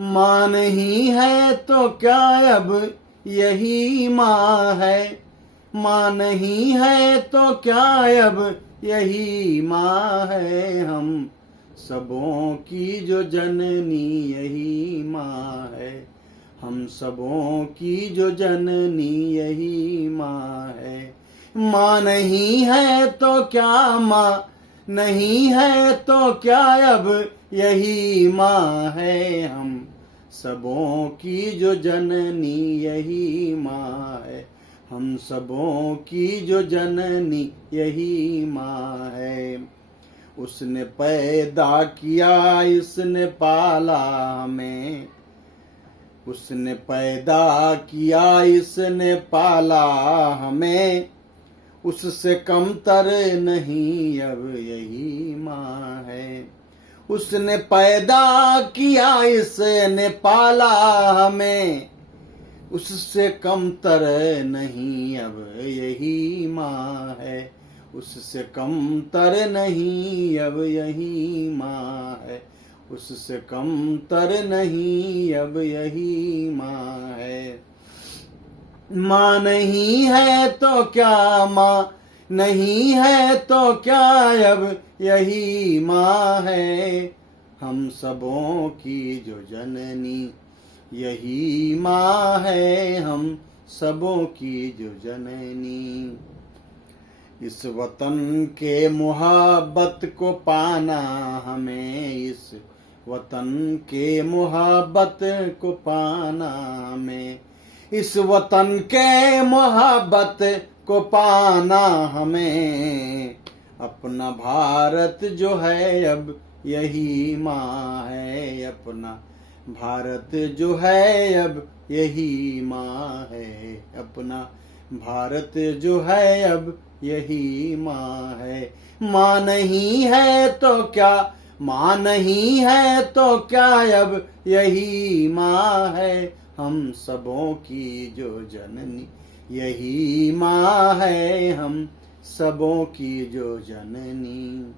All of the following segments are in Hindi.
माँ नहीं है तो क्या अब यही माँ है। माँ नहीं है तो क्या अब यही माँ है। हम सबों की जो जननी यही माँ है। हम सबों की जो जननी यही माँ है। माँ नहीं है तो क्या, माँ नहीं है तो क्या अब यही माँ है। हम सबों की जो जननी यही माँ है। हम सबों की जो जननी यही माँ है। उसने पैदा किया इसने पाला हमें। उसने पैदा किया इसने पाला हमें। उससे कमतर नहीं अब यही माँ है। उसने पैदा किया इसने पाला हमें। उससे कमतर नहीं अब यही माँ है। उससे कमतर नहीं अब यही माँ है। उससे कमतर नहीं अब यही माँ है। माँ नहीं है तो क्या, माँ नहीं है तो क्या अब यही माँ है। हम सबों की जो जननी यही माँ है। हम सबों की जो जननी। इस वतन के मोहब्बत को पाना हमें। इस वतन के मोहब्बत को पाना हमें। इस वतन के मोहब्बत को पाना हमें। अपना भारत जो है अब यही माँ है। अपना भारत जो है अब यही माँ है। अपना भारत जो है अब यही माँ है। माँ नहीं है तो क्या, माँ नहीं है तो क्या अब यही माँ है। हम सबों की जो जननी यही माँ है। हम सबों की जो जननी।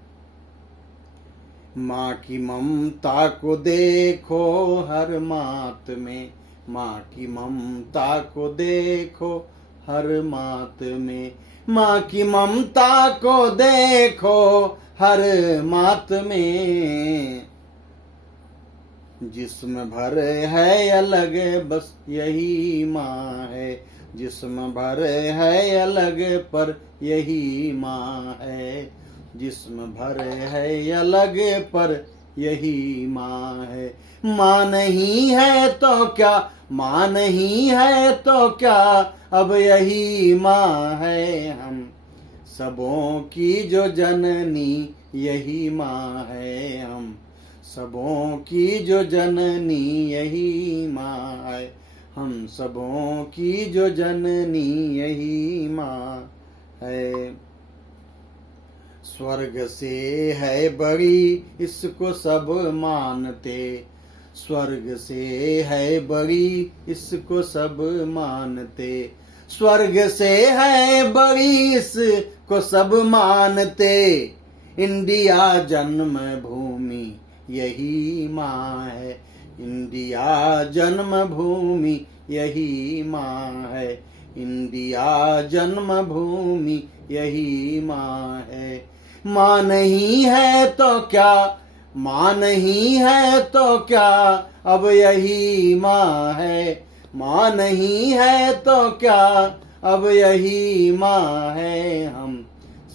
माँ की ममता को देखो हर मात में। माँ की ममता को देखो हर मात में। माँ की ममता को देखो हर मात में। जिस्म भर है अलग बस यही माँ है। जिस्म भर है अलग पर यही माँ है। जिस्म भर है अलग पर यही माँ है। माँ नहीं है तो क्या, माँ नहीं है तो क्या अब यही माँ है। हम सबों की जो जननी यही माँ है। हम सबों की जो जननी यही माँ है। हम सबों की जो जननी यही माँ है। स्वर्ग से है बड़ी इसको सब मानते। स्वर्ग से है बड़ी इसको सब मानते। स्वर्ग से है बड़ी इसको सब मानते। इंडिया जन्म भूमि यही माँ है। इंडिया जन्म भूमि यही माँ है। इंडिया जन्म भूमि यही माँ है। माँ नहीं है तो क्या, माँ नहीं है तो क्या अब यही माँ है। माँ नहीं है तो क्या अब यही माँ है। हम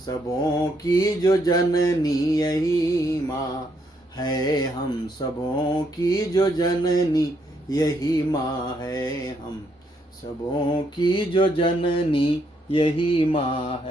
सबों की जो जननी यही माँ है। हम सबों की जो जननी यही माँ है। हम सबों की जो जननी यही माँ है।